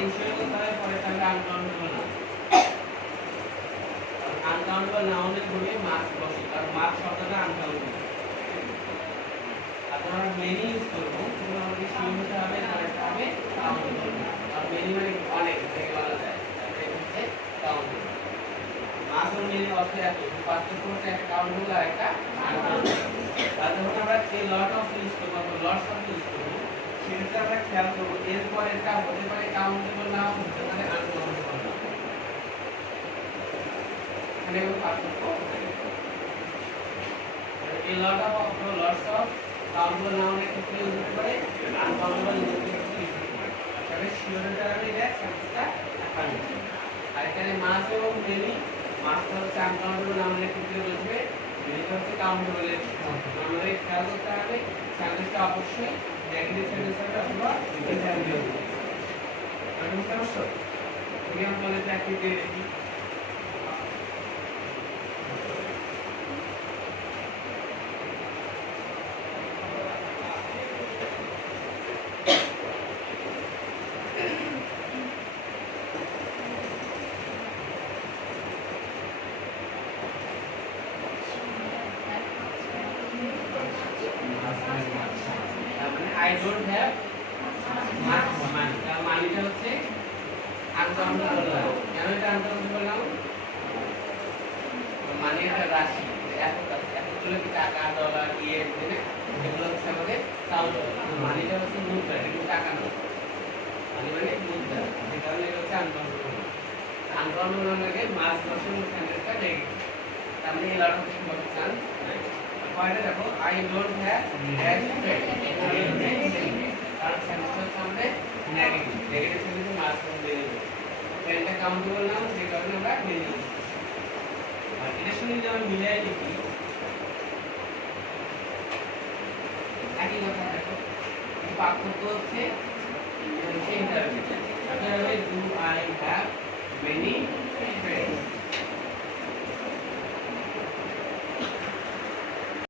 Ensure করতে হবে পরে তাহলে আনকাউন্টেবল না আনকাউন্টেবল নাউনের গুণে মাস বসে কারণ মাস শব্দটা আনকাউন্টেবল এখন আমরা মেনি ইউজ করব তখন আমাদের সেই হতে হবে পরেরটা হবে কাউন্টেবল আর মেনি মানে অনেক থেকে বলা যায় তাহলে হচ্ছে কাউন্টেবল মাস আর মেনি অর্থ একই পার্থক্য হচ্ছে একটা কাউন্টেবল আর একটা আনকাউন্টেবল তাহলে যখন আমরা এই লট অফ ইউজ করব অথবা লটস অফ ইউজ করব সেক্ষেত্রে আমরা খেয়াল করব এর পরেরটা হতে পারে কাউন্টেবল নাও হতে পারে আনকাউন্টেবল নাও এখানে পার্থক্য এই lot of lots of countable নাউনের ক্ষেত্রে ইউজ হতে পারে আনকাউন্টেবল নাউনের ক্ষেত্রে ইউজ হতে পারে তবে শিওরের কারণে এটা সেন্সটা অ্যাফার্মেটিভ আর এখানে মাস এবং মেনি মাসটা হচ্ছে আনকাউন্টেবল নাউনের ক্ষেত্রে বলবে মেনিটা হচ্ছে কাউন্টেবলের আমাদের খেয়াল করতে হবে সেন্সটা অবশ্যই নেগেটিভ সেন্স হবে অথবা ইনফিনিটিভ হবে আমি বুঝতে পারছো তুমি আমাদের প্র্যাকটিস দিয়ে দেখি I don't have much money. তার মানিটা হচ্ছে আনকাউন্টেবল নাউন। কেন এটা আনকাউন্টেবল নাউন? মানে এটা রাশি, একক আছে। এককগুলো কি টাকা, ডলার, ইয়েন, তাই না? এগুলো হচ্ছে আমাদের কাউন্টেবল। মানিটা হচ্ছে মুদ্রা, এটা কিন্তু টাকা নয়। মানি মানে মুদ্রা। যে কারণে এটা হচ্ছে আনকাউন্টেবল নাউন। আনকাউন্টেবল নাউন লাগে মাস বসে সেন্টেন্সটা নেগেটিভ। তার মানে এই লট অফ কোনো চান্স নাই। পয়েন্টে দেখো I don't have dash কারণ সেন্টেন্স হচ্ছে আমাদের নেগেটিভ নেগেটিভ সেন্টেন্সে মাস ফর্ম দিয়ে দেব এটা কাউন্টেবল নাউন যে কারণে আমরা মেনে নিই আর এটা শুনে যদি আমরা মিলাই লিখি একই কথা দেখো এই পার্থক্য হচ্ছে ইন্টারপ্রিটেশন আপনারা do I have many